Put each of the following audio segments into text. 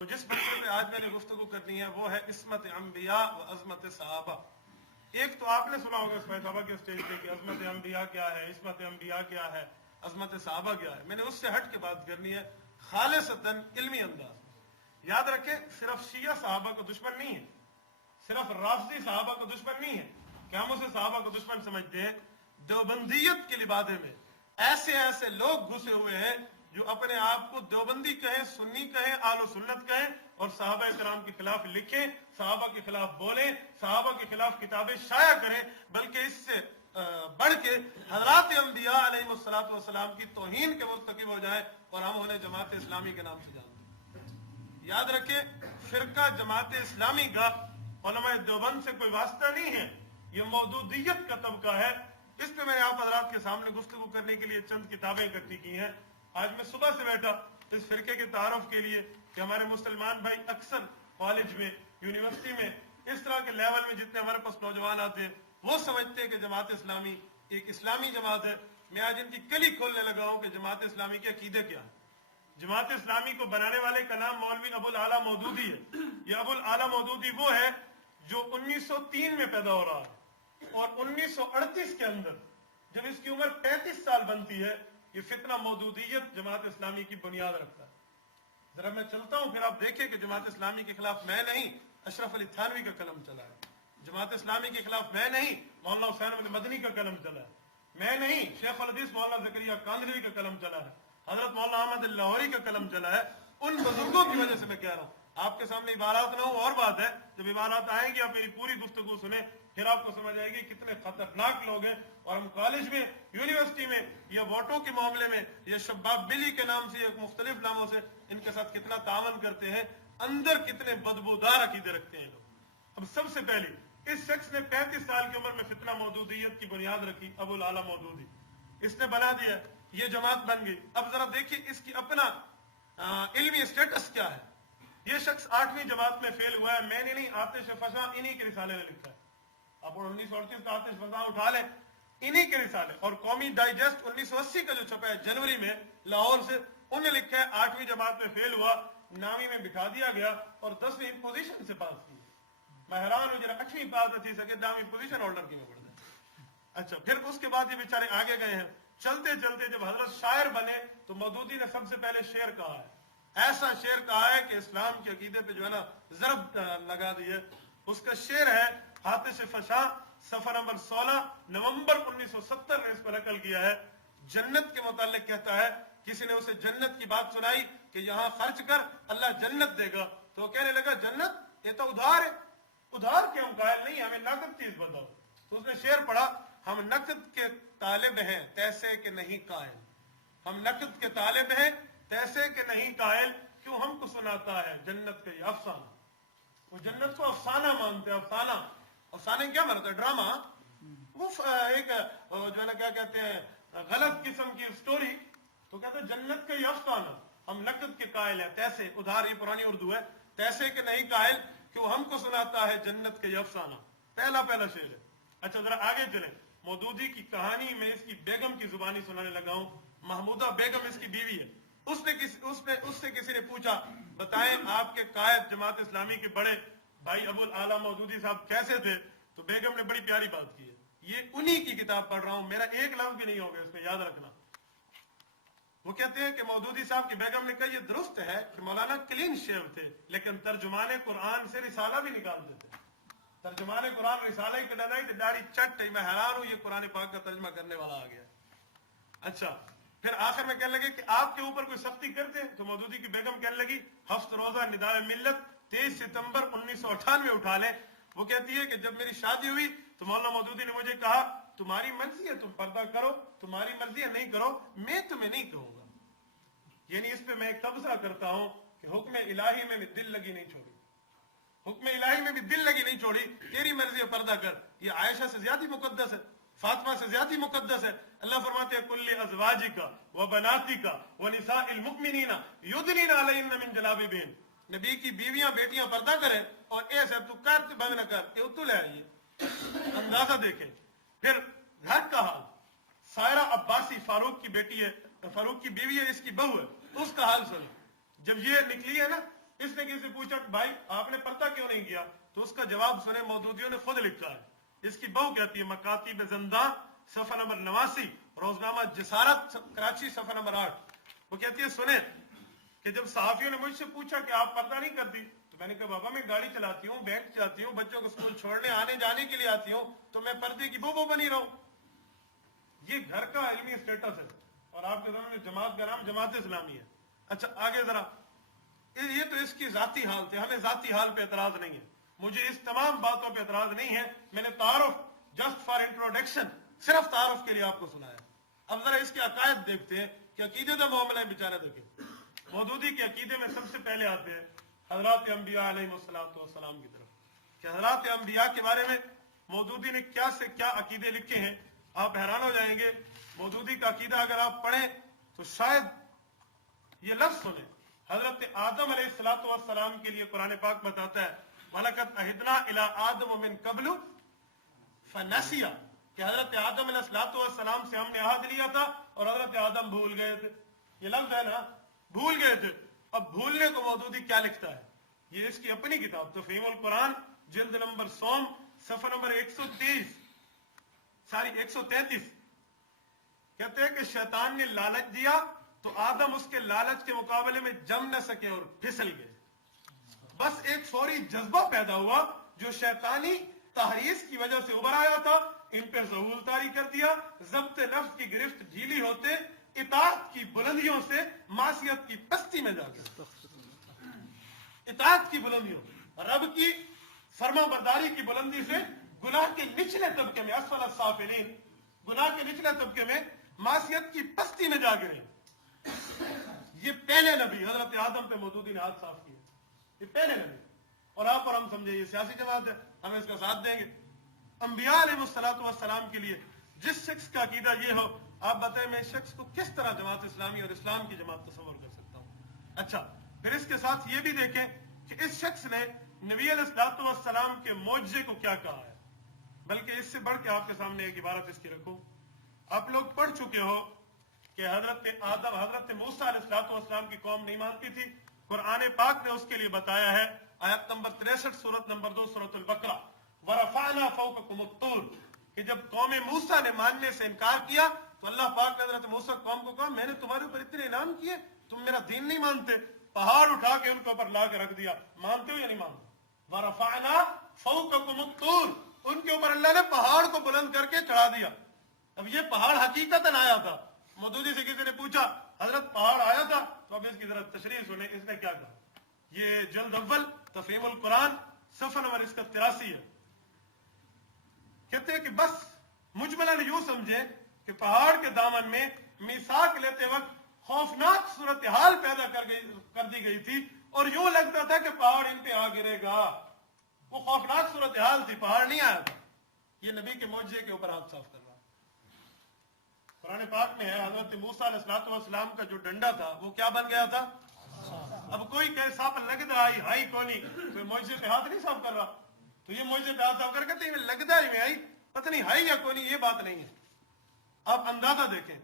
تو جس مسئلے پہ آج میں نے گفتگو کرنی ہے وہ ہے عصمت انبیاء و عظمت صحابہ۔ ایک تو آپ نے سنا ہوگا اس صحابہ کے اسٹیج پہ کہ عظمت انبیاء کیا ہے، عصمت انبیاء کیا ہے، عظمت صحابہ کیا ہے۔ میں نے اس سے ہٹ کے بات کرنی ہے خالصتاً علمی انداز میں۔ یاد رکھیں صرف شیعہ صحابہ کو دشمن نہیں ہے، صرف رافضی صحابہ کو دشمن نہیں ہے کہ ہم اسے صحابہ کو دشمن سمجھتے ہیں۔ دیوبندیت کے لبادے میں ایسے ایسے لوگ گھسے ہوئے ہیں جو اپنے آپ کو دیوبندی کہیں، سنی کہیں، اہل و سنت کہیں، اور صحابہ کرام کے خلاف لکھیں، صحابہ کے خلاف بولیں، صحابہ کے خلاف کتابیں شائع کریں، بلکہ اس سے بڑھ کے حضرات انبیاء علیہ الصلوۃ والسلام کی توہین کے مرتکب ہو جائیں، اور ہم انہیں جماعت اسلامی کے نام سے جانتے ہیں۔ یاد رکھیں فرقہ جماعت اسلامی کا علماء دیوبند سے کوئی واسطہ نہیں ہے، یہ مودودیت کا طبقہ ہے۔ اس پہ میں نے آپ حضرات کے سامنے گفتگو کرنے کے لیے چند کتابیں اکٹھی کی ہیں۔ آج میں صبح سے بیٹھا اس فرقے کے تعارف کے لیے کہ ہمارے مسلمان بھائی اکثر کالج میں، یونیورسٹی میں، اس طرح کے لیول میں جتنے ہمارے پاس نوجوان آتے ہیں وہ سمجھتے ہیں کہ جماعت اسلامی ایک اسلامی جماعت ہے۔ میں آج ان کی کلی کھولنے لگا ہوں کہ جماعت اسلامی کے عقیدے کیا ہے۔ جماعت اسلامی کو بنانے والے کا نام مولوی ابو الاعلیٰ مودودی ہے۔ یہ ابو الاعلیٰ مودودی وہ ہے جو 1903 میں پیدا ہو رہا ہے، اور 1938 کے اندر جب اس کی عمر 35 سال بنتی ہے یہ فتنہ مودودیت جماعت اسلامی کی بنیاد رکھتا ہے۔ ذرا میں چلتا ہوں پھر آپ دیکھیں کہ جماعت اسلامی کے خلاف میں نہیں، اشرف علی تھانوی کا قلم چلا ہے۔ جماعت اسلامی کے خلاف میں نہیں، مولانا حسین علی مدنی کا قلم چلا ہے۔ میں نہیں، شیخ الحدیث مولانا زکریا کاندھلوی کا قلم چلا ہے، حضرت مولانا احمد لاہوری کا قلم چلا ہے۔ ان بزرگوں کی وجہ سے میں کہہ رہا ہوں، آپ کے سامنے عبارات نہ ہوں اور بات ہے، جب عبارات آئیں گی آپ میری پوری گفتگو سنیں پھر آپ کو سمجھ آئے گی کتنے خطرناک لوگ ہیں، اور ہم کالج میں، یونیورسٹی میں، یا ووٹوں کے معاملے میں، یا شباب بلی کے نام سے یا مختلف ناموں سے ان کے ساتھ کتنا تعاون کرتے ہیں، اندر کتنے بدبودار عقیدے رکھتے ہیں لوگ۔ اب سب سے پہلے اس شخص نے 35 سال کی عمر میں فتنہ مودودیت کی بنیاد رکھی، ابو الاعلیٰ مودودی، اس نے بنا دیا، یہ جماعت بن گئی۔ اب ذرا دیکھیے اس کی اپنا علمی اسٹیٹس کیا ہے۔ یہ شخص 8ویں جماعت میں فیل ہوا ہے، میں نے نہیں، آتش فضا انہی کے رسالے میں لکھا ہے۔ آپ 1938 کا آتش فضا اٹھا لیں، انہی کے رسالے، اور قومی ڈائجسٹ 1980 کا جو چھپا ہے جنوری میں لاہور سے، انہیں لکھا ہے 8ویں جماعت میں فیل ہوا، 9ویں میں بٹھا دیا گیا اور 10ویں پوزیشن سے پاس کی۔ میں حیران ہوں، جرا 8ویں پاس تھی سکے 9ویں پوزیشن ہولڈر کی میں پڑھ دیں۔ اچھا پھر اس کے بعد یہ بیچارے آگے گئے ہیں، چلتے چلتے جب حضرت شاعر بنے تو مودودی نے سب سے پہلے شعر کہا ہے، ایسا شعر کہا ہے کہ اسلام کے عقیدے پہ جو ہے نا ضرب لگا دی ہے۔ اس کا شعر ہے آتش فشاں، صفحہ نمبر 16، نومبر 1970 میں اس پر نقل کیا ہے۔ جنت کے متعلق کہتا ہے، کسی نے اسے جنت کی بات سنائی کہ یہاں خرچ کر اللہ جنت دے گا، تو وہ کہنے لگا جنت یہ تو ادھار ہے، ادھار کے ہم قائل نہیں، ہمیں نقد چیز بتاؤ۔ تو اس نے شعر پڑھا، ہم نقد کے طالب ہیں تیسے کہ نہیں قائل، ہم نقد کے طالب ہیں تیسے کہ نہیں قائل، کیوں ہم کو سناتا ہے جنت کا یہ افسانہ۔ وہ جنت کو افسانہ مانتے ہیں، افسانہ، افسانے کیا مانتا ہے؟ ڈرامہ، وہ ایک جو ہے نا کیا کہتے ہیں غلط قسم کی سٹوری۔ تو کہتے ہیں جنت کا یہ افسانہ، ہم نقد کے قائل ہیں تیسے، ادھار، یہ پرانی اردو ہے، تیسے کہ نہیں قائل، کیوں ہم کو سناتا ہے جنت کا یہ افسانہ۔ پہلا شعر ہے۔ اچھا ذرا آگے چلیں، مودودی کی کہانی میں اس کی بیگم کی زبانی سنانے لگا ہوں۔ محمودہ بیگم اس کی بیوی ہے۔ اس سے کسی نے پوچھا بتائیں آپ کے قائد جماعت اسلامی کے بڑے بھائی ابو الاعلیٰ مودودی صاحب کیسے تھے؟ تو بیگم نے بڑی پیاری بات کی ہے، یہ انہی کی کتاب پڑھ رہا ہوں، میرا ایک لفظ بھی نہیں ہوگا اس میں، یاد رکھنا۔ وہ کہتے ہیں کہ مودودی صاحب کی بیگم نے کہا یہ درست ہے کہ مولانا کلین شیو تھے، لیکن ترجمان قرآن سے رسالہ بھی نکالتے تھے۔ ترجمان قرآن رسالہ ہی کٹانا ہی داڑھی چٹ ہے۔ میں حیران ہوں یہ قرآن پاک کا ترجمہ کرنے والا آ گیا۔ اچھا پھر آخر میں کہنے لگے کہ آپ کے اوپر کوئی سختی کرتے ہیں؟ تو مودودی کی بیگم کہنے لگی ہفت روزہ ندائے ملت 23 ستمبر 1998 اٹھا لیں۔ وہ کہتی ہے کہ جب میری شادی ہوئی تو مولانا مودودی نے مجھے کہا تمہاری مرضی ہے تم پردہ کرو، تمہاری مرضی ہے نہیں کرو، میں تمہیں نہیں کہوں گا۔ یعنی اس پہ میں ایک تبصرہ کرتا ہوں کہ حکم الہی میں بھی دل لگی نہیں چھوڑی، حکم الہی میں بھی دل لگی نہیں چھوڑی، تیری مرضی ہے پردہ کر۔ یہ عائشہ سے زیادہ مقدس ہے، فاطمہ سے زیادہ مقدس ہے۔ اللہ فرماتے ہیں کل ازواجکا و بناتکا و نساء المؤمنین یدنین علیہن من جلابیبہن، نبی کی بیویاں بیٹیاں پردہ کریں، اور ایسے تو کر بنگ نہ کر، یہ تو لے آئیے، اندازہ دیکھیں۔ پھر گھر کا حال، سائرہ عباسی فاروق کی بیٹی ہے، فاروق کی بیوی ہے، اس کی بہو ہے، اس کا حال سنیں۔ جب یہ نکلی ہے نا इसने किसी से पूछा कि भाई आपने पर्दा क्यों नहीं किया, तो उसका जवाब सुने, मौदूदियों ने खुद लिखा है। इसकी बहू कहती है मकातीब ज़िंदा सफा नंबर 89, रोजनामा जसारत कराची सफा नंबर 8, वो कहती है सुने कि जब सहाफियों ने मुझसे पूछा कि आप पर्दा नहीं करती, तो मैंने कहा बाबा मैं गाड़ी चलाती हूँ, बैंक चलाती हूँ, बच्चों को स्कूल छोड़ने आने जाने के लिए आती हूँ, तो मैं पर्दे की बो बनी रहूं। ये घर का इल्मी स्टेटस है और आपके सामने जमात का नाम जमात इस्लामी है। अच्छा आगे जरा, ये तो इसकी जाती हाल थे, हमें जाती हाल पे एतराज नहीं है, मुझे इस तमाम बातों पे एतराज नहीं है। मैंने तारुफ जस्ट फॉर इंट्रोडक्शन, सिर्फ तारुफ के लिए आपको सुनाया। अब जरा इसके अकायद देखते हैं कि अकीदे का मामला है। बेचारे देखें, मौदूदी के अकीदे में सबसे पहले आते हैं हजरत अंबिया अलैहिस्सलाम की तरफ कि हजरत अंबिया के बारे में मौदूदी ने क्या से क्या अकीदे लिखे हैं, आप हैरान हो जाएंगे। मौदूदी का अकीदा अगर आप पढ़ें तो शायद ये लफ्ज सुने, हजरत आदम अलैहिस्सलाम के लिए कुरान पाक बताता है वलकद अहिदना इला आदम मिन कब्लु फनसिया, कि हजरत आदम अलैहिस्सलाम से हमने अहद लिया था और हजरत आदम भूल गए थे। ये लफ्ज है ना, भूल गए थे। अब भूलने को मौदूदी क्या लिखता है, ये इसकी अपनी किताब तफहीमुल कुरान जिल्द नंबर 100 सफा नंबर 133 कहते हैं कि शैतान ने लालच दिया तो आदम उसके लालच के मुकाबले में जम न सके और फिसल गए। बस एक फौरी जज्बा पैदा हुआ जो शैतानी तहरीस की वजह से उभर आया था, इन पे ज़हूल तारी कर दिया। ज़ब्त नफ्स की गिरफ्त ढीली होते इताअत की बुलंदियों से मासियत की पस्ती में जा गए। इताअत की बुलंदियों, रब की फर्मा बरदारी की बुलंदी से गुनाह के निचले तबके में, अस्फल साफिलीन, गुनाह के निचले तबके में मासियत की पस्ती में जा गिरे। ये पहले नबी हजरत आदम पे मौदूदी ने हाथ साफ किए, ये पहले नबी। और आप और हम समझे ये सियासी जमात है, हम इसका साथ देंगे। अंबिया अलैहिस्सलाम के लिए जिस शख्स का अकीदा ये हो, आप बताएं मैं शख्स को किस तरह जमात इस्लामी और इस्लाम की जमात तस्वर कर सकता हूं। अच्छा, फिर इसके साथ ये भी देखें कि इस शख्स ने नबी अलैहिस्सलाम के मौजज़े को क्या कहा है। बल्कि इससे बढ़ के आपके सामने एक इबारत इसकी रखूं, आप लोग पढ़ चुके हो कि हजरत मूसा अलैहिस्सलाम की कौम नहीं मानती थी। कुरान पाक ने उसके लिए बताया है, आयत नंबर 63 सूरत नंबर 2 सूरत अल-बकरा, वरफअना फौककुम अत-तूर, कि जब कौम मूसा ने मानने से इनकार किया तो अल्लाह पाक ने हजरत मूसा कौम को कहा मैंने तुम्हारे ऊपर इतने इनाम किए, तुम मेरा दीन नहीं मानते। पहाड़ उठा के उनके ऊपर ला के रख दिया, मानते हो या नहीं मानते। वरफअना फौककुम अत-तूर, उनके ऊपर अल्लाह ने पहाड़ को बुलंद करके चढ़ा दिया। अब ये पहाड़ हकीकतन आया था। मौदूदी से किसी ने पूछा हजरत पहाड़ आया था, तो अब इसकी तरफ तशरीह सुने इसने क्या कहा। ये जल्द अव्वल तफहीमुल कुरान सफा नंबर इसका 83 है। कहते हैं कि बस मुजमलन यूं समझे कि पहाड़ के दामन में मीसाक लेते वक्त खौफनाक सूरत हाल पैदा कर दी गई थी और यूं लगता था कि पहाड़ इन पे आ गिरेगा। वो खौफनाक सूरत हाल थी, पहाड़ नहीं आया था। ये नबी के मौजज़े के ऊपर हाथ साफ कर रहा है। कुरान पाक में है हजरत मूसा अलैहिस्सलाम का जो डंडा था वो क्या बन गया था। अब कोई कहे साफ लगदा आई हाई कोनी, कोई मौजज़े पे हाथ नहीं साफ कर रहा, तो ये मौजज़े पे हाथ साफ कर कहते हैं लगदा ही में आई, पता नहीं हाई या कोनी, ये बात नहीं है। आप अंदाजा देखें,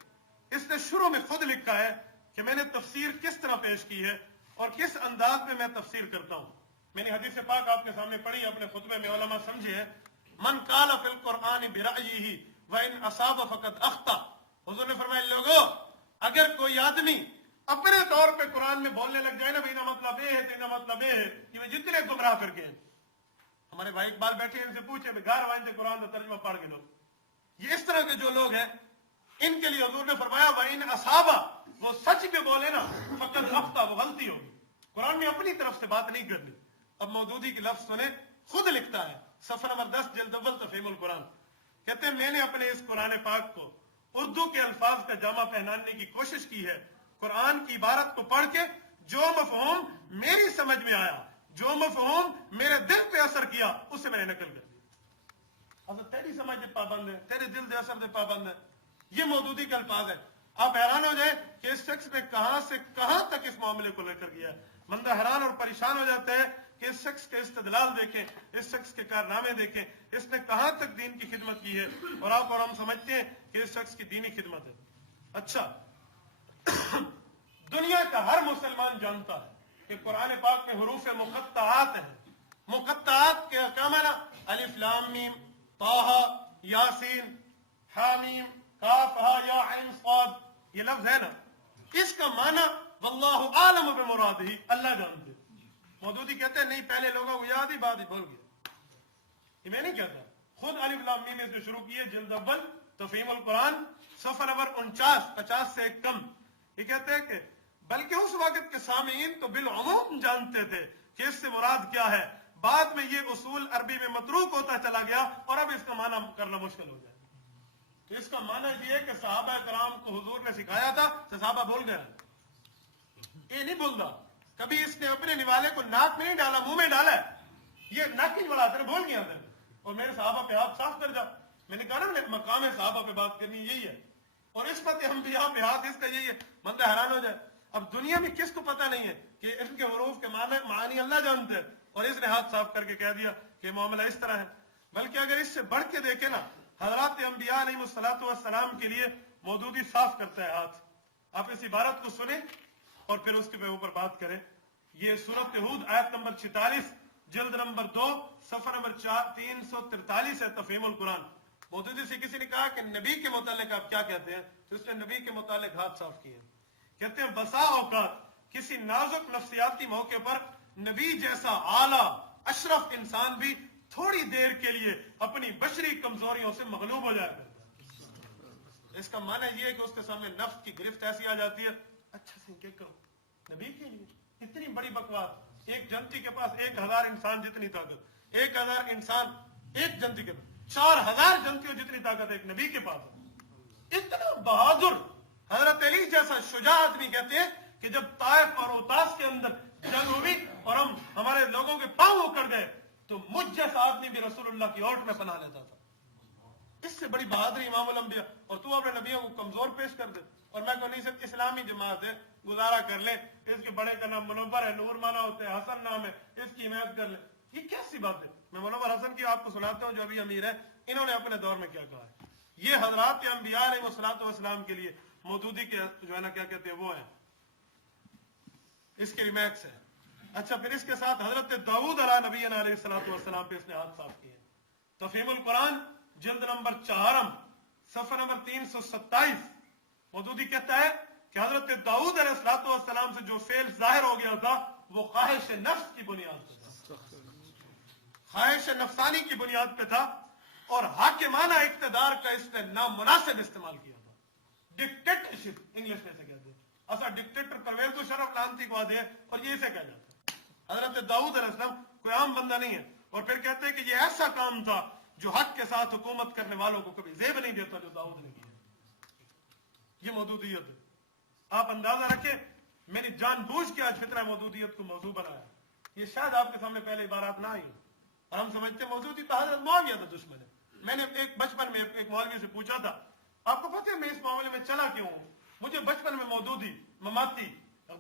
इसने शुरू में खुद लिखा है कि मैंने तफसीर किस तरह पेश की है और किस अंदाज में मैं तफसीर करता हूं। मैंने हदीस पाक आपके सामने पढ़ी, अपने खुतबे में उलमा समझे है, मन काला फिल कुरान बिरायही व इन असाब फकत अख्ता। हुजूर ने फरमाया लोगों, अगर कोई आदमी अपने तौर पे कुरान में बोलने लग जाए ना भाई ना मतलब ये है, ना मतलब ये है, कि वे जितने गुमराह फिर गए। हमारे भाई एक बार बैठे इनसे पूछे घर वाइन कुरान का तर्जुमा पढ़ के लोग, ये इस तरह के जो लोग हैं इनके लिए हुजूर ने फरमाया वाइन असाबा, वो सच भी बोले ना फकत अख्ता, वो गलती होगी। कुरान में अपनी तरफ से बात नहीं करनी। अब मौदूदी की लफ्ज सुने, खुद लिखता है सफा नंबर 10 जिल्द अव्वल तफहीमुल कुरान, कहते हैं मैंने अपने इस कुरान पाक को उर्दू के अल्फाज का जामा पहनाने की कोशिश की है। कुरान की इबारत को पढ़ के जो मफहूम मेरी समझ में आया, जो मफहूम मेरे दिल पे असर किया, उसे मैंने नकल कर दिया। अब तेरी समझ पे पाबंद है, तेरे दिल के असर पे पाबंद है। ये मौदूदी का अल्फाज है। आप हैरान हो जाए कि इस शख्स ने कहां से कहां तक इस मामले को लेकर गया है। बंदा हैरान और परेशान हो जाता है कि इस शख्स के इस्तदलाल देखें, इस शख्स के कारनामे देखें, इसने कहां तक दीन की खिदमत की है। और आप और हम समझते हैं कि इस शख्स की दीनी खिदमत है। अच्छा, दुनिया का हर मुसलमान जानता है کہ قرآن پاک میں حروف مقطعات ہیں. مقطعات کے کیا معنی؟ الف لام میم طہ یاسین حامیم کاف ہا یا عین صاد، یہ لفظ ہے نا، اس کا معنی واللہ عالم بمرادہ، اللہ جانتے. مودودی کہتے ہیں نہیں، پہلے لوگوں کو یاد ہی بات ہی بھول گیا. یہ میں نہیں کہتا، خود الف لام میم سے شروع کیے، جلد اول تفہیم القرآن صفحہ نمبر 49، 50 سے کم. یہ کہتے ہیں کہ بلکہ اس وقت کے سامعین تو بالعموم جانتے تھے کہ اس سے مراد کیا ہے، بعد میں یہ اصول عربی میں متروک ہوتا چلا گیا اور اب اس کا معنی کرنا مشکل ہو جائے. تو اس کا معنی یہ ہے کہ صحابہ کرام کو حضور نے سکھایا تھا تو صحابہ بھول گئے. یہ نہیں بھولتا، کبھی اس نے اپنے نوالے کو ناک میں نہیں ڈالا، منہ میں ڈالا ہے. یہ ناک کی بڑا تھا، بھول گیا تھا. اور میرے صحابہ پہ ہاتھ صاف کر جا، میں نے کہا نا مقام صحابہ پہ بات کرنی یہی ہے. اور عصمت انبیاء پہ ہاتھ اس کا یہی ہے. بندہ حیران ہو جائے، اب دنیا میں کس کو پتہ نہیں ہے کہ ان کے حروف کے معنی اللہ جانتے ہیں، اور اس نے ہاتھ صاف کر کے کہہ دیا کہ معاملہ اس طرح ہے. بلکہ اگر اس سے بڑھ کے دیکھیں نا، حضرات انبیاء علیہ الصلوۃ والسلام کے لیے مودودی صاف کرتا ہے ہاتھ. آپ اس عبارت کو سنیں اور پھر اس کے اوپر بات کریں. یہ سورۃ ہود آیت نمبر 46 جلد نمبر 2 صفحہ نمبر 343 ہے، تفہیم القرآن. مودودی سے کسی نے کہا کہ نبی کے متعلق آپ کیا کہتے ہیں، تو اس نے نبی کے متعلق ہاتھ صاف کیے. کہتے ہیں بسا اوقات کسی نازک نفسیاتی موقع پر نبی جیسا اعلیٰ اشرف انسان بھی تھوڑی دیر کے لیے اپنی بشری کمزوریوں سے مغلوب ہو جایا کرتا ہے. اس کا معنی یہ ہے کہ اس کے سامنے نفس کی گرفت ایسی آ جاتی ہے، اچھا سے کیا کرو نبی کے لیے اتنی بڑی بکواس. ایک جنتی کے پاس 1000 انسان جتنی طاقت، 1000 انسان ایک جنتی کے پاس 4000 جنتیوں جتنی طاقت ایک نبی کے پاس ہے. اتنا بہادر حضرت علی جیسا شجاع آدمی کہتے ہیں کہ جب طائف اور اوتاس کے اندر جنگ ہوئی اور ہمارے لوگوں کے پاؤں اکڑ گئے تو مجھ جیسا آدمی بھی رسول اللہ کی اوٹ میں پناہ لیتا تھا. اس سے بڑی بہادری امام الانبیاء، اور تو اپنے نبیوں کو کمزور پیش کر دے. اور میں کہوں نہیں صرف اسلامی جماعت ہے، گزارا کر لے، اس کے بڑے کا نام منور ہے، نور مانا ہوتے ہیں، حسن نام ہے، اس کی حمایت کر لے. یہ کیسی بات ہے؟ میں منور حسن کی آپ کو سناتا ہوں جو ابھی امیر ہے، انہوں نے اپنے دور میں کیا کہا ہے. یہ حضرات انبیاء علیہ الصلوۃ والسلام کے لیے مودودی کے جو ہے نا کیا کہتے ہیں وہ ہیں، اس کے ریمیکس ہے. اچھا پھر اس کے ساتھ حضرت داؤد علیہ نبی علیہ الصلوۃ والسلام پہ اس نے ہاتھ صاف کیے. تفہیم القرآن جلد نمبر 4 صفحہ نمبر 327 مودودی کہتا ہے کہ حضرت داؤد علیہ الصلوۃ والسلام سے جو فعل ظاہر ہو گیا تھا وہ خواہش نفس کی بنیاد پہ تھا، خواہش نفسانی کی بنیاد پہ تھا، اور حاکمانہ اقتدار کا اس نے نامناسب استعمال کیا تھا. ڈکٹیٹرشپ انگلش میں سے کہتے ہیں. اصلا ڈکٹیٹر پرویز کو شرف لانتی کو آدھے اور یہ اسے کہہ جاتا ہے. حضرت داؤد علیہ السلام کوئی عام بندہ نہیں ہے. اور پھر کہتے ہیں کہ یہ ایسا کام تھا جو حق کے ساتھ حکومت کرنے والوں کو کبھی زیب نہیں دیتا جو داؤد نے کیا. یہ مودودیت ہے. آپ اندازہ رکھیں، میں نے جان بوجھ کے آج فطرہ مودودیت کو موضوع بنایا. یہ شاید آپ کے سامنے پہلے عبارات نہ آئی اور ہم سمجھتے مودودی تو حضرت معاویہ تھا دشمن ہے. میں نے ایک بچپن میں ایک مولوی سے پوچھا تھا آپ کو پتہ ہے میں اس معاملے میں چلا کیوں ہوں؟ مجھے بچپن میں مودودی، مماتی،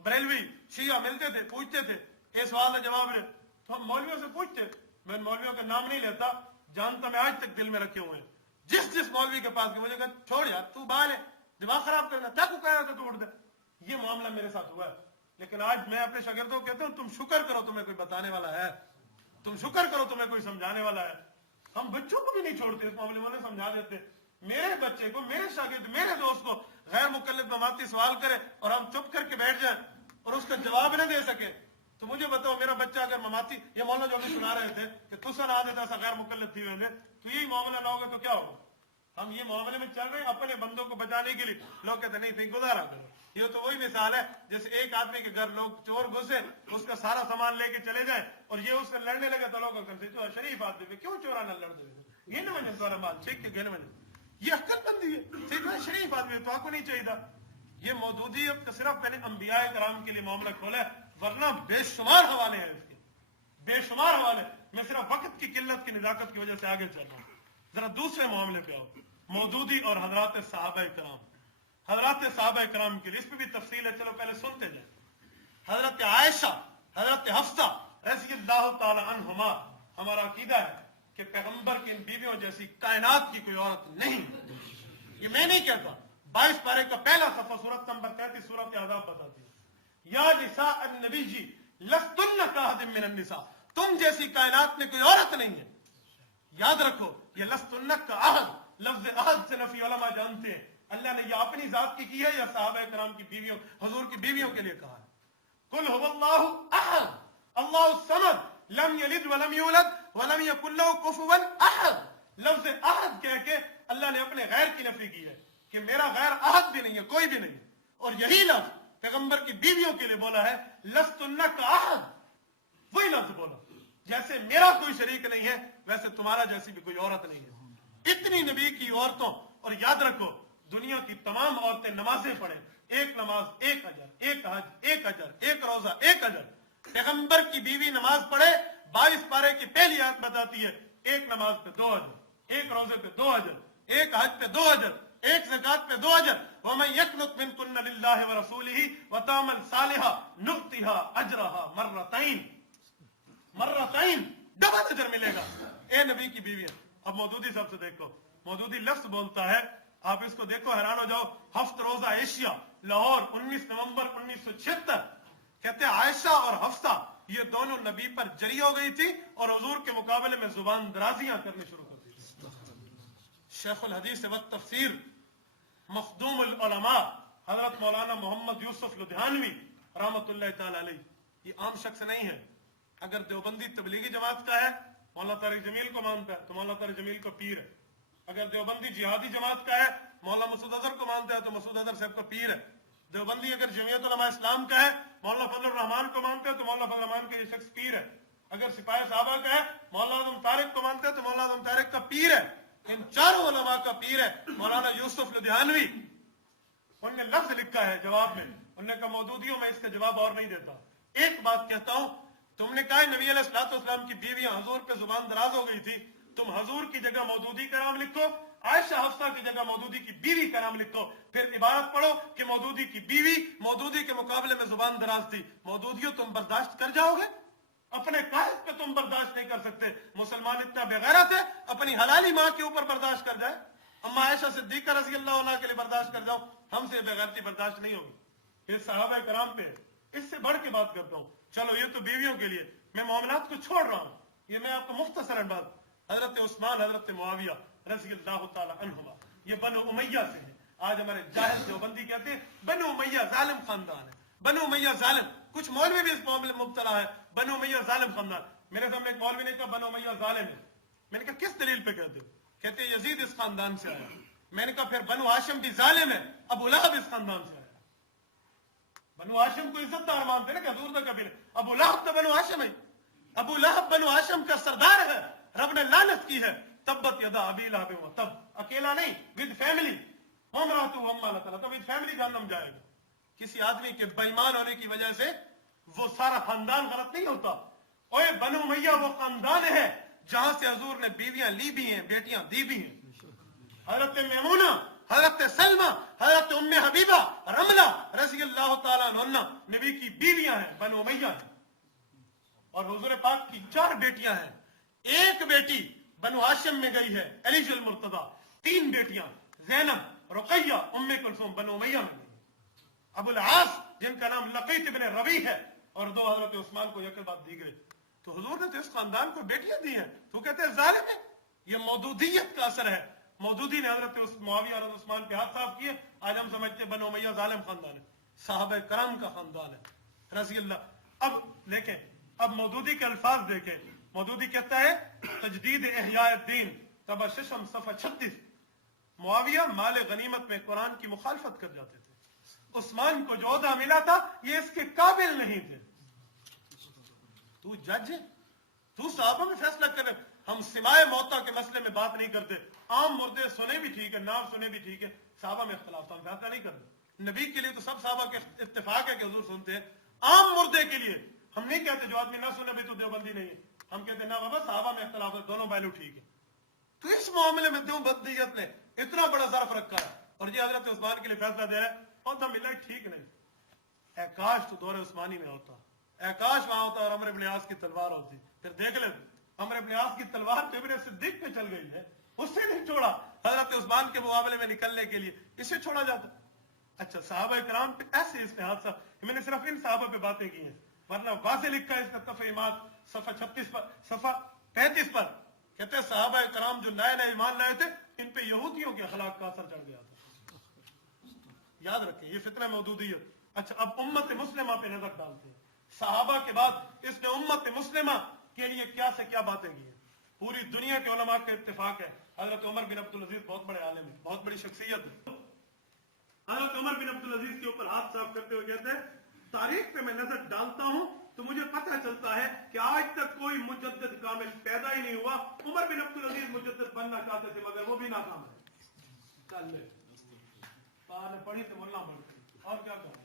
بریلوی، شیعہ ملتے تھے، پوچھتے تھے اے سوال کا جواب ہے. تو ہم مولویوں سے پوچھتے، میں مولویوں کا نام نہیں لیتا، جانتا میں آج تک دل میں رکھے ہوئے ہیں. جس مولوی کے پاس مجھے کہا چھوڑ یار تو بال ہے، دماغ خراب کرنا، کیا کو کہہ رہا تھا تو اٹھ دے. یہ معاملہ میرے ساتھ ہوا ہے. لیکن آج میں اپنے شاگردوں کو کہتا ہوں تم شکر کرو تمہیں کوئی بتانے والا ہے، تم شکر کرو تمہیں کوئی سمجھانے والا ہے. ہم بچوں کو بھی نہیں چھوڑتے اس معاملے میں، سمجھا دیتے. میرے بچے کو، میرے شاگرد، میرے دوست کو غیر مکلف مماتی سوال کرے اور ہم چپ کر کے بیٹھ جائیں اور اس کا جواب نہ دے سکے تو مجھے بتاؤ میرا بچہ اگر مماتی، یہ مولانا جو بھی سنا رہے تھے کہ تسا نہ دیتا سا غیر مکلف تھی ہوئے تو یہی معاملہ نہ ہوگا تو کیا ہوگا. ہم یہ معاملے میں چل رہے ہیں اپنے بندوں کو بچانے کے لیے. لوگ کہتے نہیں پھر گزارا کرو. یہ تو وہی مثال ہے جیسے ایک آدمی کے گھر لوگ چور گھسے، اس کا سارا سامان لے کے چلے جائیں اور یہ اس سے لڑنے لگا تو لوگ کہتے تو شریف آدمی پہ کیوں چورانہ لڑ دے یہ نہ مجھے تمہارا مال ٹھیک کے گھر میں یہ عقل بندی ہے. شریف آدمی تو آپ کو نہیں چاہیے تھا. یہ مودودیت کا صرف میں نے انبیاء کرام کے لیے معاملہ کھولا ہے، ورنہ بے شمار حوالے ہیں اس کے، بے شمار حوالے. میں صرف وقت کی قلت کی نزاکت کی وجہ سے آگے چل رہا ہوں. ذرا دوسرے معاملے پہ آؤ، مودودی اور حضرات صحابہ کرام. حضرات صحابہ کرام کے لیے اس پہ بھی تفصیل ہے، چلو پہلے سنتے جائیں. حضرت عائشہ، حضرت حفصہ رضی اللہ تعالی عنہما، ہمارا عقیدہ ہے کہ پیغمبر کی ان بیویوں جیسی کائنات کی کوئی عورت نہیں. یہ میں نہیں کہتا، 22 پارے کا پہلا صفحہ سورت نمبر 33 سورت احزاب بتاتی ہے. یا نساء النبی جی लस्तुन्ना काहदिम मिनन निसा, तुम जैसी कायनात में कोई औरत नहीं है। याद रखो, ये लस्तुन्ना का अहद, लफ्ज अहद से नफी उलमा जानते हैं, अल्लाह ने ये अपनी जात की है या सहाबा कराम की बीवियों, हुजूर की बीवियों के लिए कहा है। कुल हुवल्लाहु अहद, अल्लाहु समद, लम यलिद वलम यूलद वलम यकुल लहु कुफुवन अहद। लफ्ज अहद कह के अल्लाह ने अपने गैर की नफी की है कि मेरा गैर अहद भी नहीं है, कोई भी नहीं। और यही लफ्ज पैगंबर की बीवियों के लिए बोला है, लस्तुन्ना का अहद, वही लफ्ज बोला, जैसे मेरा कोई शरीक नहीं है वैसे तुम्हारा जैसी भी कोई औरत नहीं है। इतनी नबी की औरतों, और याद रखो दुनिया की तमाम औरतें नमाजें पढ़े, एक नमाज एक अजर, एक हज एक अजर, एक रोजा एक अजर। पैगंबर की बीवी नमाज पढ़े, 22 पारे की पहली आयत बताती है, एक नमाज पे 2 अजर, एक रोजे पे 2 अजर, एक हज पे 2 अजर, एक ज़कात पे 2 अजर। वमन यक़नुत मिनकुन्न लिल्लाहि व रसूलिही व तअमल सालिहा नुअतिहा अजरहा मर्रतैन, मर्रतैन, डबल अजर मिलेगा। ए नबी की बीवियां, अब मौदूदी साहब से देखो, मौदूदी लफ्ज बोलता है, आप इसको देखो हैरान हो जाओ। हफ्त रोजा एशिया लाहौर 19 नवंबर 1976, कहते हैं आयशा और हफ्सा ये दोनों नबी पर जरी हो गई थी और हुजूर के मुकाबले में जुबान दराजियां करनी शुरू कर दी थी। शेखुल हदीस व तफसीर मखदूमुल उलमा हजरत मौलाना मोहम्मद यूसुफ लुधियानवी रहमतुल्लाह तआला अलैह, ये आम शख्स नहीं है। अगर देवबंदी तबलीगी जमात का है, मौलाना तारिक जमील को मानता है तो मौलाना तारिक जमील को पीर है। अगर देवबंदी जिहादी जमात का है, मौलाना मसूद अजहर को मानता है तो मसूद अजहर साहब का पीर है। देवबंदी अगर जमीयत उलमा इस्लाम का है, मौलाना फजल रहमान को मानते हैं तो मौलाना फजल रहमान का ये शख्स पीर है। अगर सिपाही साहबा का है, मौलाना आजम तारिक को मानते हैं तो मौलाना आजम तारिक का पीर है। इन चारों उलमा का पीर है मौलाना यूसुफ लुधियानवी। उनने लफ्ज लिखा है जवाब में, उन्होंने कहा मौदूदियों में इसका जवाब और नहीं देता। एक बात कहता हूं, तुमने कहा नबी अलैहिस्सलाम की बीवियां हुजूर पे जुबान दराज हो गई थी, तुम हुजूर की जगह मौदूदी का नाम लिखो, आयशा हफ्सा की जगह मौदूदी की बीवी का नाम लिखो, फिर इबारत पढ़ो कि मौदूदी की बीवी मौदूदी के मुकाबले में जुबान दराज थी। मौदूदियों तुम बर्दाश्त कर जाओगे? अपने कायद पे तुम बर्दाश्त नहीं कर सकते। मुसलमान इतना बेगैरत है अपनी हलाली माँ के ऊपर बर्दाश्त कर जाए। अम्मा आयशा सिद्दीका रज़ी अल्लाह अन्हा के लिए बर्दाश्त कर जाओ, हमसे बेगैरती बर्दाश्त नहीं होगी। ये सहाबा कराम पे इससे बढ़ के बात करता हूँ। चलो ये तो बीवियों के लिए, मैं मामलात को छोड़ रहा हूँ, ये मैं आपको मुख्तसरन बात, हजरत उस्मान हजरत मुआविया रज़ी अल्लाह तआला अन्हुमा ये बनु उमैया से है। आज हमारे जाहिल देवबंदी कहते हैं बनु उमैया जालिम खानदान है, बनु उमैया जालिम। कुछ मौलवी भी इस मामले में मुब्तला है, बनु उमैया जालिम खानदान। मेरे सामने एक मौलवी ने कहा बनु उमैया जालिम है। मैंने कहा किस दलील पे कहते हो? कहते यजीद इस खानदान से आया। मैंने कहा फिर बनु हाशिम भी जालिम है, अबू लहब इस खानदान से आया। बनु हाशिम को इज्जतदार मानते ना, क्या दूर तक कबीर। अबू लहब तो बनु हाशिम है, अबू लहब बनु हाशिम का सरदार है, रब ने लानत की है। तब्बत यदा अबी लहब व तब, अकेला नहीं, विद फैमिली, ममरातु अम्मालत, तो विद फैमिली जहन्नम जाएगा। किसी आदमी के बेईमान होने की वजह से वो सारा खानदान गलत नहीं होता। ओए बनु उमैया वो खानदान है जहां से हुजूर ने बीवियां ली भी हैं, बेटियां दी भी हैं। हजरत मैमूना, हजरत सलमा, हजरत उम्मे हबीबा, रमला रज़ी अल्लाह तआला अन्हा नबी की बीवियां हैं, बनु उमैया हैं। और हुजूर पाक की 4 बेटियां हैं। एक बेटी बनु हाशिम में गई है, अलीजुल मुर्तदा। 3 बेटियां ज़ैनब, रुकैया, उम्मे कुलसूम बनु उमैया में गई। अबुल आस जिनका नाम लकीत इब्न रबी है, और 2 हजरत उस्मान को एक बाद दी गई। तो हुजूर ने तो इस खानदान को बेटियां दी हैं, तो कहते हैं जालिम है। ये मौदूदियत का असर है। मौदूदी ने हजरत मुआविया और उस्मान के हाथ साफ किए। आज हम समझते बनु उमैया जालिम खानदान है, साहबे करम का खानदान है रज़ी अल्लाह। अब देखें, अब मौदूदी के अल्फाज देखें। मौदूदी कहता है तजदीद इहयाउद्दीन तबशम सफ़ा 36, मुआविया माल गनीमत में कुरान की मुखालफत कर जाते थे। उस्मान को जो ओहदा मिला था ये इसके काबिल नहीं थे। तू जज है, तू साहबों में फैसला करे। हम सिमाए मौता के मसले में बात नहीं करते। आम मुर्दे सुने भी ठीक है, नाम सुने भी ठीक है, साहबा में इख्तलाफ तो हम फैसला नहीं करते। नबी के लिए तो सब साहबा के इत्तेफाक है कि हुजूर सुनते हैं। आम मुर्दे के लिए हम नहीं कहते जो आदमी ना सुने भी तो देवबंदी नहीं है। हम कहते ना बाबा साहबा में इख्तलाफ है, दोनों पहलू ठीक है। तो इस मामले में देवबंदियत ने इतना बड़ा ज़र्फ रखा है और ये हजरत उस्मान के लिए फैसला दे रहा है और तो मिला ठीक नहीं। काश तो दौरे उस्मानी में होता, काश वहां होता और अमर इब्न आस की तलवार होती। फिर देख ले, अमर इब्न आस की तलवार तो इब्न सिद्दीक पे चल गई है, उससे नहीं छोड़ा। हजरत उस्मान के मुकाबले में निकलने के लिए इसे छोड़ा जाता। अच्छा, साहबा कराम पे ऐसे इसने हादसा, मैंने सिर्फ इन साहबा पे बातें की हैं, वरना वाज़े लिखा है इसका तफ़हीमात सफ़ा 36 पर, सफ़ा 35 पर, कहते हैं सहाबा कराम जो नए नए ईमान लाए थे, इन पे यहूदियों के अखलाक का असर चढ़ गया था। याद रखें, ये फितना मौजूदियत। अच्छा, अब उम्मत मुस्लिमा पे नजर डालते हैं। सहाबा के बाद इसने उम्मत मुस्लिमा के लिए क्या से क्या बातें की हैं। पूरी दुनिया के उलमा का इत्तेफाक है, हजरत उमर बिन अब्दुल अजीज बहुत बड़े आलिम है, बहुत बड़ी शख्सियत है। हजरत उमर बिन अब्दुल अजीज के ऊपर हाथ साफ करते हुए कहते हैं, तारीख पे मैं नजर डालता हूं तो मुझे पता चलता है कि आज तक कोई मुजद्दिद कामिल पैदा ही नहीं हुआ। उमर बिन अब्दुल अजीज मुजद्दिद बनना चाहते थे मगर वो भी नाकाम है। पढ़ी तो बोलना पड़ता और क्या कहूं।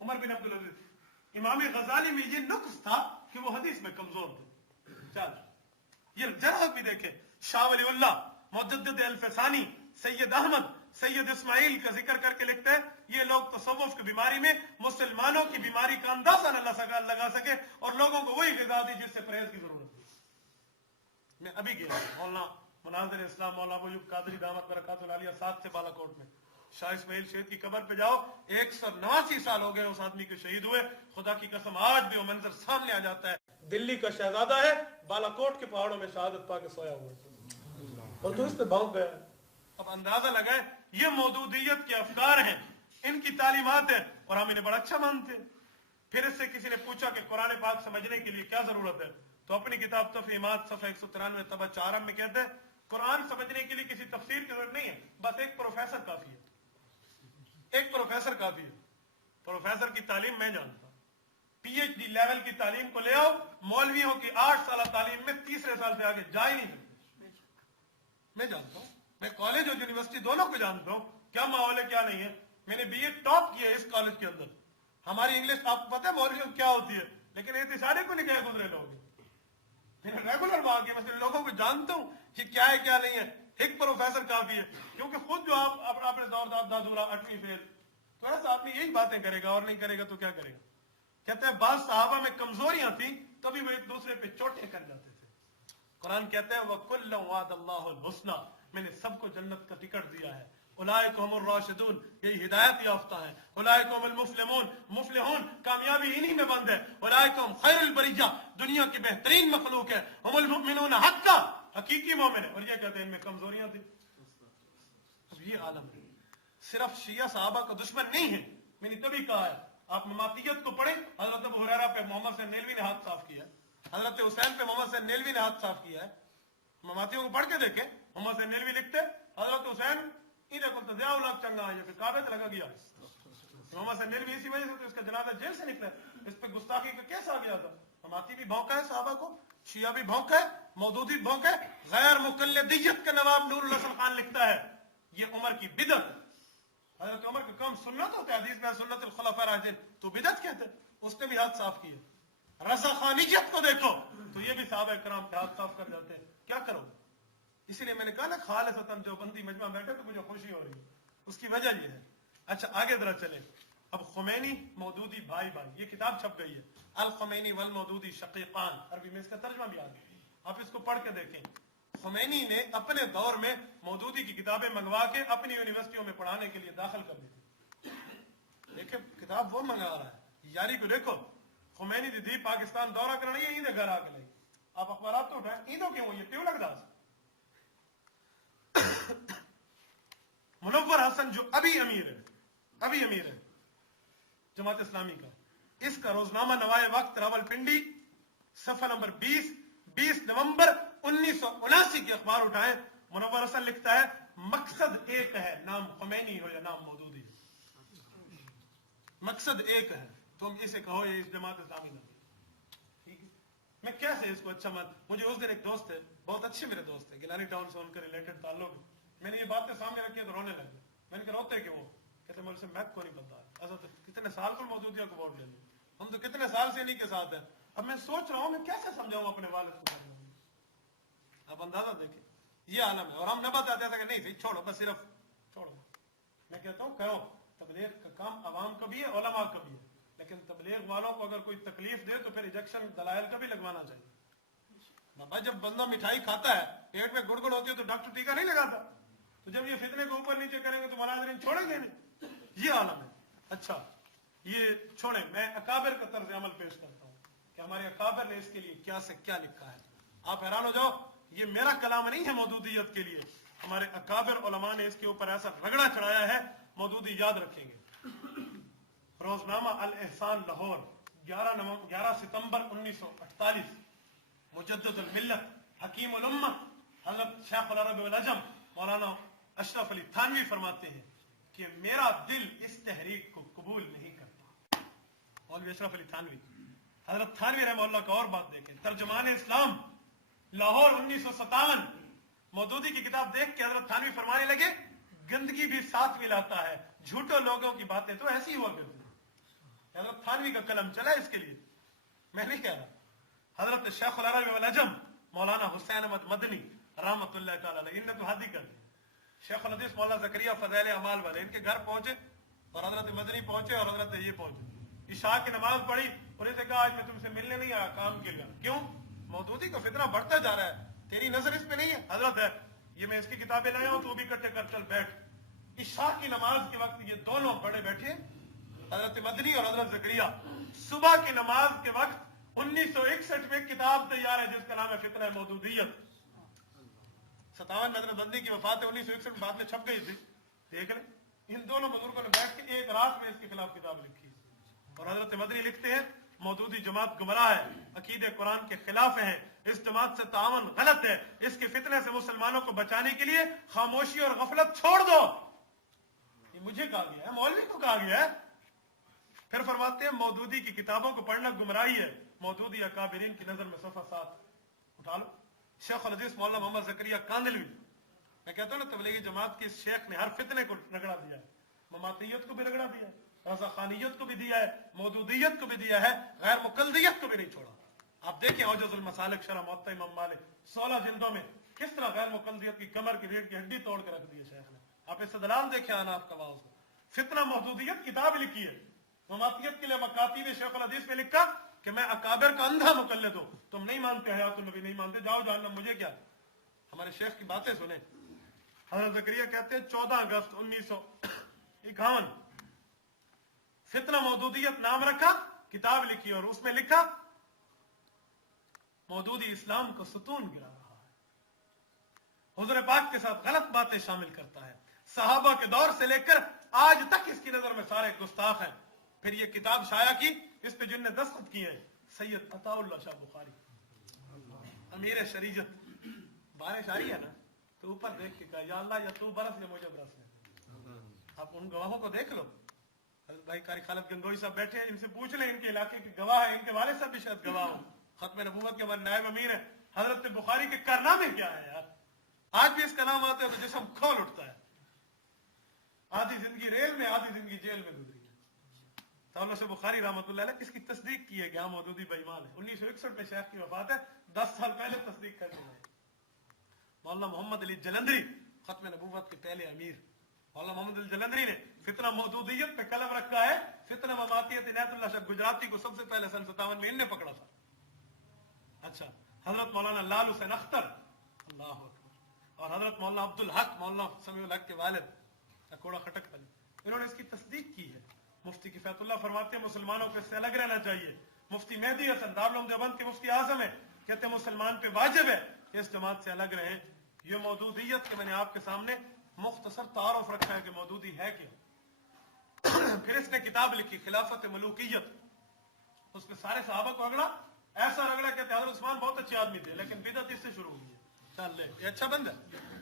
उमर बिन अब्दुल अजीज, इमाम गजाली में ये नुक्स था कि वो हदीस में कमजोर थे। चल ये जरा भी देखे, शाह वलीउल्लाह, मुजद्दिद अल-फसानी, सैयद अहमद, सैयद इस्माइल का जिक्र करके लिखते हैं, ये लोग तसव्वुफ की बीमारी में मुसलमानों की बीमारी का अंदाजा न लगा सके और लोगों को वही गिज़ा दी जिससे परहेज की जरूरत थी। मैं अभी गया मौलाना मुनाज़िर इस्लाम मौलाना अबू अय्यूब कादरी दामत बरकातुहु आलिया 7 से बालाकोट में, शाह इस्माइल शेख की कब्र पे जाओ, 189 साल हो गए उस आदमी के शहीद हुए। खुदा की कसम आज भी वो मंजर सामने आ जाता है। दिल्ली का शहजादा है, बालाकोट के पहाड़ों में शहादत पाके सोया हुआ है और तो इस पे भाग गया। अब अंदाजा लगाए, ये मौजूदियत के अफकार हैं, इनकी तालीमात है और हम इन्हें बड़ा अच्छा मानते हैं। फिर इससे किसी ने पूछा कि कुरान पाक समझने के लिए क्या जरूरत है, तो अपनी किताब तफ़हीमात सफ़ा 193 तबा 4 में कहते हैं, कुरान समझने के लिए किसी तफसीर की जरूरत नहीं है, बस एक प्रोफेसर काफी है। एक प्रोफेसर काफी है। प्रोफेसर की तालीम मैं जानता हूं, पीएचडी लेवल की तालीम को ले आओ, मौलवियों की 8 साल तालीम में तीसरे साल से आगे जा ही नहीं सकते। मैं जानता हूं, मैं कॉलेज और यूनिवर्सिटी दोनों को जानता हूं, क्या माहौल है क्या नहीं है। मैंने बीए टॉप किया है इस कॉलेज के अंदर। हमारी इंग्लिश आपको पता है मौलवियों क्या होती है, लेकिन एहतिसारी को नहीं कहे गुजरे लोग। मैंने रेगुलर वहां के मैं लोगों को जानता हूं कि क्या है क्या नहीं है। एक प्रोफेसर काफी है, क्योंकि खुद जो आप अपने दौर दादूरा 8वीं फेल, तो ऐसा आदमी यही बातें करेगा और नहीं करेगा तो क्या करेगा। कहते हैं बास साहबा में कमजोरियां थी, तभी वो एक दूसरे पे चोटें कर जाते थे। कुरान कहते हैं वकुल्लु वअदल्लाहुल हुस्ना, मैंने सबको जन्नत का टिकट दिया है। उलाइका हुमुर राशिदून, यही हिदायत याफ्ता है। उलाइका हुमुल मुफ्लिहून, मुफ्लिहून कामयाबी इन्हीं में बंद है। उलाइका हुम खैरुल बरिया, दुनिया की बेहतरीन मखलूक है। हुमुल मुमिनून हक्का, हकीकी मोमिन है। और ये कहते हैं इनमें कमजोरियां थी। अब ये आलम है, सिर्फ शिया साहबा का दुश्मन नहीं है। मैंने तभी कहा है आप ममातियत को पढ़े, हजरत अबू हुरैरा पे मोहम्मद से नेलवी ने हाथ साफ किया है, हजरत हुसैन पे मोहम्मद से नेलवी ने हाथ साफ किया है। ममातियों को पढ़ के देखे, मोहम्मद से नेलवी लिखते हजरत हुसैन इधर को तजाउलक चंगा है, फिर काबे लगा गया। मोहम्मद से नेलवी इसी वजह से तो इसका जनाजा जेल से निकला, इस पे गुस्ताखी का केस आ गया था। ममाती भी भौंका है साहबा को, शिया भी भौंका है, मौदूदी भौंका है। गैर मुकल्लदियत का नवाब नूरुल हसन खान लिखता है ये उमर की बिदअत। हजरत उमर का काम सुन्नत होता है, हदीस में सुन्नतुल खुलफा राशिदीन, तो बिदअत कहते हैं। उसने भी हाथ साफ किए। रज़ा खानियत को देखो तो ये भी साहबा कराम पे हाथ साफ कर जाते हैं। क्या करो, इसीलिए मैंने कहा ना खालिसतन जो बंदी मजमा बैठे तो मुझे खुशी हो रही है, उसकी वजह ये है। अच्छा आगे जरा चले। अब खुमैनी मौदूदी भाई भाई, ये किताब छप गई है, अल खुमैनी वल मौदूदी शकीकान, अरबी में इसका तर्जमा भी आ गया, आप इसको पढ़ के देखें। खुमैनी ने अपने दौर में मौदूदी की किताबें मंगवा के अपनी यूनिवर्सिटियों में पढ़ाने के लिए दाखिल कर दी थी। देखिए किताब वो मंगा रहा है, यारी को देखो। खुमैनी दीदी पाकिस्तान दौरा करना है, ईद घर आके नहीं, आप अखबार तो उठाए, ईदों क्यों ये त्यों लगता। मुनव्वर हसन जो अभी अमीर है जमात इस्लामी का, इसका रोजनामा नवाए वक्त रावलपिंडी सफा नंबर 20 नवंबर 1979 की अखबार उठाए। मुनव्वर हसन लिखता है मकसद एक है, नाम खुमैनी हो या नाम मौदूदी, मकसद एक है, तुम इसे कहो ये इस जमात इस्लामी में। ठीक है, मैं कैसे इसको अच्छा मुझे उस दिन एक दोस्त है, बहुत अच्छे मेरे दोस्त है, गिलानी टाउन से उनका रिलेटेड ताल्लुक है। मैंने ये बातें सामने रखी तो रोने लगे। मैंने कहा रोते क्यों? कहते मुझे मैथ को नहीं पता। ऐसा तो कितने साल को मौजूदिया को वोट ले लिया, हम तो कितने साल से इन्हीं के साथ है। अब मैं सोच रहा हूं मैं कैसे समझाऊं अपने वालिद को। अब अंदाजा देखे ये आलम है। और हम न बताते थे कि नहीं भाई छोड़ो, बस सिर्फ छोड़ो। मैं कहता हूं करो, तबलीग का काम अवाम का भी है, उलमा का भी है, लेकिन तबलीग वालों को अगर कोई तकलीफ दे तो फिर इंजेक्शन दलाइल का भी लगवाना चाहिए। बाबा जब बंदा मिठाई खाता है, पेट में गुड़गुड़ होती है तो डॉक्टर टीका नहीं लगाता, तो जब ये फितने को ऊपर नीचे करेंगे तो मुनाज़रीन छोड़ेंगे नहीं। ये आलम है। अच्छा ये छोड़े, मैं अकाबिर का तर्ज अमल पेश करता हूँ कि हमारे अकाबिर ने इसके लिए क्या से क्या लिखा है। आप हैरान हो जाओ, ये मेरा कलाम नहीं है मौदूदियत के लिए, हमारे अकाबिर उलमा ने इसके ऊपर ऐसा रगड़ा चढ़ाया है, मौदूदी याद रखेंगे। रोजनामा अल एहसान लाहौर 11 सितंबर 1948, मुजद्दिदुल मिल्लत हकीम उल उम्मह हज़रत शेख उल अरब वल अजम मौलाना अशरफ अली थानवी फरमाते हैं कि मेरा दिल इस तहरीक को कबूल नहीं करता। मौलवी अशरफ अली थानवी, हजरत थानवी रहमतुल्लाह का और बात देखें, तर्जुमान इस्लाम लाहौर 1957, मौदूदी की किताब देख के हजरत थानवी फरमाने लगे गंदगी भी साथ मिलाता है, झूठे लोगों की बातें तो ऐसी हुआ करती है। हजरत थानवी का कलम चला इसके लिए, मैं नहीं कह रहा। हजरत शेख उल अरब वल अजम मौलाना हुसैन अहमद मदनी रहमतुल्लाह तआला अलैह, इनने तो हादी कर दी। शेख उल हदीस मौलाना ज़करिया फज़ैल अमाल वाले इनके घर पहुंचे और हजरत मदनी पहुंचे और हजरत ये पहुंचे, इशा की नमाज पढ़ी, उन्हें कहा आज मैं तुमसे मिलने नहीं आया, काम के लिए। क्यों? मौदूदी का फितना बढ़ता जा रहा है, तेरी नजर इस पे नहीं है। हजरत है, ये मैं इसकी किताबें लाया हूं, तू भी इकट्ठे कर, चल बैठ। इशा की नमाज के वक्त ये दोनों बड़े बैठे, हजरत मदनी और हजरत ज़करिया। सुबह की नमाज के वक्त 1961 में किताब तैयार है जिसका नाम है फितना मौदूदियत। 57 में हजरत बंदी की वफात है, 1961 में बाद में छप गई थी। देख ले, इन दोनों बुजुर्गों ने बैठ के एक रात में इसके खिलाफ किताब लिखी। और हजरत मदनी लिखते हैं मौदूदी जमात गुमराह है, अकीदे कुरान के खिलाफ है, इस जमात से तावन गलत है, इसके फितने से मुसलमानों को बचाने के लिए खामोशी और गफलत छोड़ दो। ये मुझे कहा गया है, मौलवी को कहा गया है। फिर फरमाते हैं मौदूदी की किताबों को पढ़ना गुमराही है। मौदूदी अकाबिरीन की नजर में सफा 7 उठा लो। शेख उल हदीस मौलाना मोहम्मद ज़करिया कांदलवी, मैं कहता हूं ना तबलीगी जमात के इस शेख ने हर फितने को रगड़ा दिया है, ममातियत को भी रगड़ा दिया है, रजा खानियत को भी दिया है, मौदूदियत को भी दिया है, गैर मुकल्दियत को भी नहीं छोड़ा। आप देखें औजज़ुल मसालिक शरह मुअत्ता इमाम मालिक 16 जिल्दों में किस तरह गैर मुकल्दियत की कमर की रीढ़ की हड्डी तोड़ के रख दी है शेख ने। आप इस्तदलाल देखें अनाफ का वाउस को, फितना मौदूदियत किताब लिखी है। ममातियत के लिए मकातीब शेख उल हदीस में लिखा कि मैं अकाबिर का अंधा मुकल्लिद हूं, तुम नहीं मानते हयातुन नबी नहीं मानते, जाओ जहन्नम, मुझे क्या। हमारे शेख की बातें सुने। हजरत ज़करिया कहते हैं 14 अगस्त 1951 फितना मौदूदियत नाम रखा, किताब लिखी और उसमें लिखा मौदूदी इस्लाम को सुतून गिरा रहा है, हुजूर पाक के साथ गलत बातें शामिल करता है, सहाबा के दौर से लेकर आज तक इसकी नजर में सारे गुस्ताख हैं। फिर ये किताब शाया की, इस पे जिनने दस्तखत किए सैयद अताउल्लाह शाह बुखारी, अमीर शरीयत। बारिश आ रही है ना तो ऊपर देख के कहा या अल्लाह या तू बरस या मुझे बरस ले। आप उन गवाहों को देख लो, हज़रत भाई कारी खालिद गंगोई साहब बैठे हैं, इनसे पूछ लें, इनके इलाके के गवाह है, इनके वाले साहब भी शायद गवाह हो, खत्म नबूवत के हमारे नायब अमीर है। हजरत बुखारी के कारनामे क्या है यार, आज भी इसका नाम आता है तो जिस्म खोल उठता है। आधी जिंदगी रेल में, आधी जिंदगी जेल में गुजरी है। तौला से बुखारी रहमतुल्लाह अलैह इसकी तस्दीक की है कि हाँ मौदूदी बेईमान है। 1961 में शेख की वफात है, 10 साल पहले तस्दीक कर दी गई। मौलाना मोहम्मद अली जलंधरी खत्म नबूवत के पहले अमीर, मौलाना मोहम्मद अली जलंधरी ने फितना मौदूदियत पे कलम रखा है। फितना ममातियत इनायतुल्लाह शाह गुजराती को सबसे पहले सन 57 में इनने पकड़ा था। अच्छा, हजरत मौलाना लाल हुसैन अख्तर, अल्लाह अकबर, और हजरत मौलाना अब्दुल हक, मौलाना समीउल हक के वालिद अकोड़ा खटक वाले, इन्होंने इसकी तस्दीक की है। मुफ्ती किफायतुल्लाह फरमाते हैं मुसलमानों को इससे अलग रहना चाहिए। मुफ्ती मेहदी हसन दारुल उलूम देवबंद के मुफ्ती आजम है, कहते हैं मुसलमान पे वाजिब है इस जमात से अलग रहे। ये मौदूदियत के मैंने आपके सामने मुख्तसर तारुफ रखा है कि मौदूदी है क्या। फिर इसने किताब लिखी खिलाफत मलूकियत, उसके सारे सहाबा को रगड़ा, ऐसा रगड़ा कहते हज़रत उस्मान बहुत अच्छे आदमी थे लेकिन बिदत इससे शुरू हुई है। चल ले ये अच्छा बंदा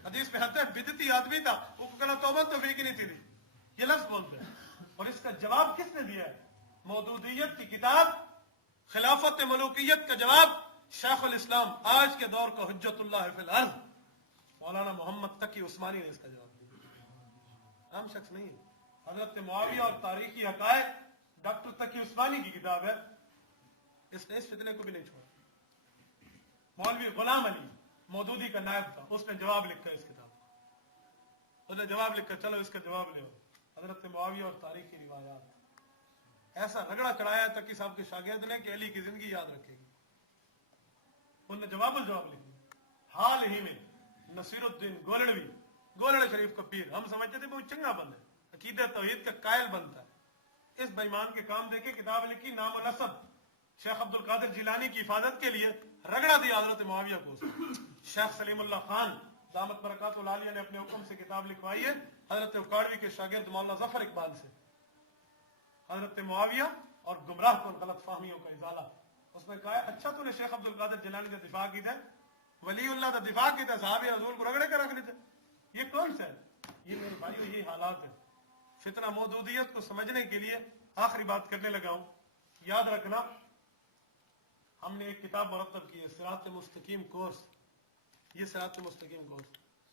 हदीस में आता है बिदती आदमी था, वो कहना तौबा तौफीक नहीं थी, ये लफ्ज बोलते हैं। और इसका जवाब किसने दिया है? मौदूदियत की किताब खिलाफत मलूकियत का जवाब शेखुल इस्लाम आज के दौर का हुज्जतुल्लाह फिल अर्ज़ मौलाना मोहम्मद तकी उस्मानी ने इसका जवाब दिया। आम शख्स नहीं, हजरत मुआविया और तारीखी हकायक डॉक्टर तकी उस्मानी की किताब है। इसने इस फितने को भी नहीं छोड़ा। मौलवी गुलाम अली मौदूदी का नायब था, उसने जवाब लिखा इस किताब को, उसने जवाब लिखा, चलो इसका जवाब ले। हजरत मुआविया और तारीखी रिवायात ऐसा रगड़ा चढ़ाया तकी साहब के शागिर्द ने कि अली की जिंदगी याद रखेगी। उन्होंने जवाब लिख दिया। हाल ही में नसीरुद्दीन गोलड़वी, गोलड़ शरीफ का पीर, हम समझते थे बहुत चंगा बंदा है, अकीदत तौहीद का कायल बनता है, اس बेईमान के काम देखे, किताब लिखी नाम और नसब, शेख अब्दुल कादिर जिलानी की हिफाजत के लिए रगड़ा दिया हजरत मुआविया को। शेख सलीमुल्लाह खान दामत बरकातुल आलिया ने अपने हुक्म से किताब लिखवाई है हजरत उकाड़वी के शागिर्द मौलाना जफर इकबाल से, हजरत मुआविया और गुमराह को गलत फहमियों का इजाला। उसने कहा अच्छा तूने शेख अब्दुल कादिर जिलानी का दिफा की थे, वलीउल्लाह का दिफा की थे, साहबी रसूल को रगड़े कर रख लेते, ये कौन सा है? ये मेरे भाइयों ये हालात है। फितना मौदूदियत को समझने के लिए आखिरी बात करने लगा हूं। याद रखना हमने एक किताब मुरत्तब की है, सिरात मुस्तकीम कोर्स। ये सिरात मुस्तकीम कोर्स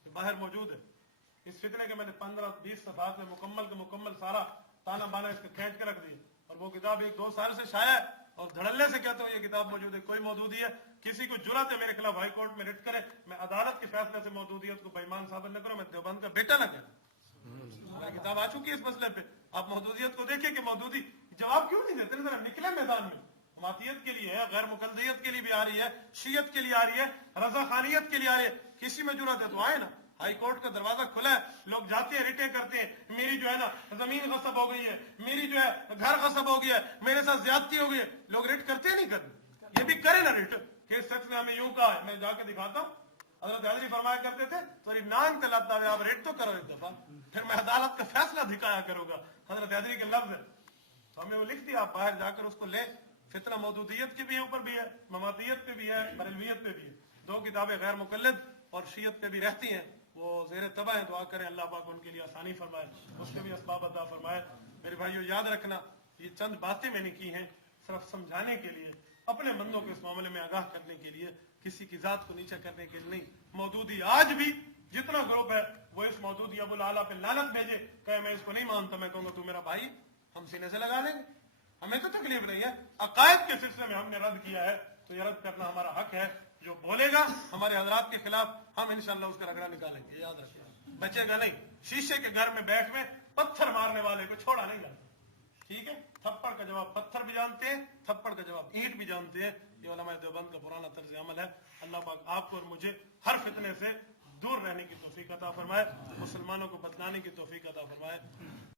ये बाहर मौजूद है। इस फितने के मैंने 15-20 सफात में मुकम्मल के मुकम्मल सारा ताना बाना इसको खींच के रख दिए, और वो किताब 1-2 साल से शाया है, और धड़ल्ले से कहते हो ये किताब मौजूद है। कोई मौजूदी है, किसी को जुर्रत है मेरे खिलाफ हाई कोर्ट में रिट करे, मैं अदालत के फैसले से मौजूदियत को बेईमान साबित न करूं, मैं देवबंद का बेटा न कहूं। मेरी किताब आ चुकी है इस मसले पे, आप मौजूदियत को देखिए कि मौजूदी जवाब क्यों नहीं देते, जरा निकले मैदान में। मातियत के लिए है, गैर मुकद्दरियत के लिए भी आ रही है, शीयत के लिए आ रही है, रजा खानियत के लिए आ रही है, किसी में जुर्रत है तो आए ना। हाई कोर्ट का दरवाजा खुला है, लोग जाते हैं रिटे करते हैं, मेरी जो है ना जमीन गसब हो गई है, मेरी जो है घर गसब हो गया है, मेरे साथ ज्यादती हो गई है, लोग रिट करते हैं नहीं करते, ये भी करे ना रिट कि इस शख्स ने हमें यूं कहा है, मैं जाके दिखाता हूँ। हजरत हैदरी फरमाया करते थे तो नांग तलाता है, आप रेट तो करो एक दफा, फिर मैं अदालत का फैसला दिखाया करूंगा। हजरत हैदरी के लफ्ज है, तो हमें वो लिख दिया, आप बाहर जाकर उसको ले। फितना मौदूदियत के भी ऊपर भी है, ममातियत पे भी है, बरेलवियत पे भी है। 2 किताबें गैर मुकल्लिद और शीयत पे भी रहती हैं, वो ज़ेर तबा है। दुआ करें अल्लाह पाक उनके लिए आसानी फरमाए, उसके भी असबाब अता फरमाए। मेरे भाइयों याद रखना, ये चंद बातें मैंने की हैं सिर्फ समझाने के लिए, अपने बंदों को इस मामले में आगाह करने के लिए, किसी की जात को नीचा करने के लिए नहीं। मौदूदी आज भी जितना ग्रुप है वो इस मौदूदी अबुल आला पे लानत भेजे, कहे मैं इसको नहीं मानता, मैं कहूंगा तू मेरा भाई, हम सीने से लगा लेंगे, हमें तो तकलीफ नहीं है। अकायद के सिलसिले में हमने रद्द किया है तो ये रद्द करना हमारा हक है। जो बोलेगा हमारे हजरात के खिलाफ, हम इंशाअल्लाह उसका रगड़ा निकालेंगे, याद रखिए, बचेगा नहीं। शीशे के घर में बैठ में पत्थर मारने वाले को छोड़ा नहीं जाता, ठीक है। थप्पड़ का जवाब पत्थर भी जानते हैं, थप्पड़ का जवाब ईंट भी जानते हैं। ये उलमा देवबंद का पुराना तर्ज अमल है। अल्लाह पाक आपको और मुझे हर फितने से दूर रहने की तौफीक अता फरमाए, मुसलमानों को बतलाने की तौफीक अता फरमाए।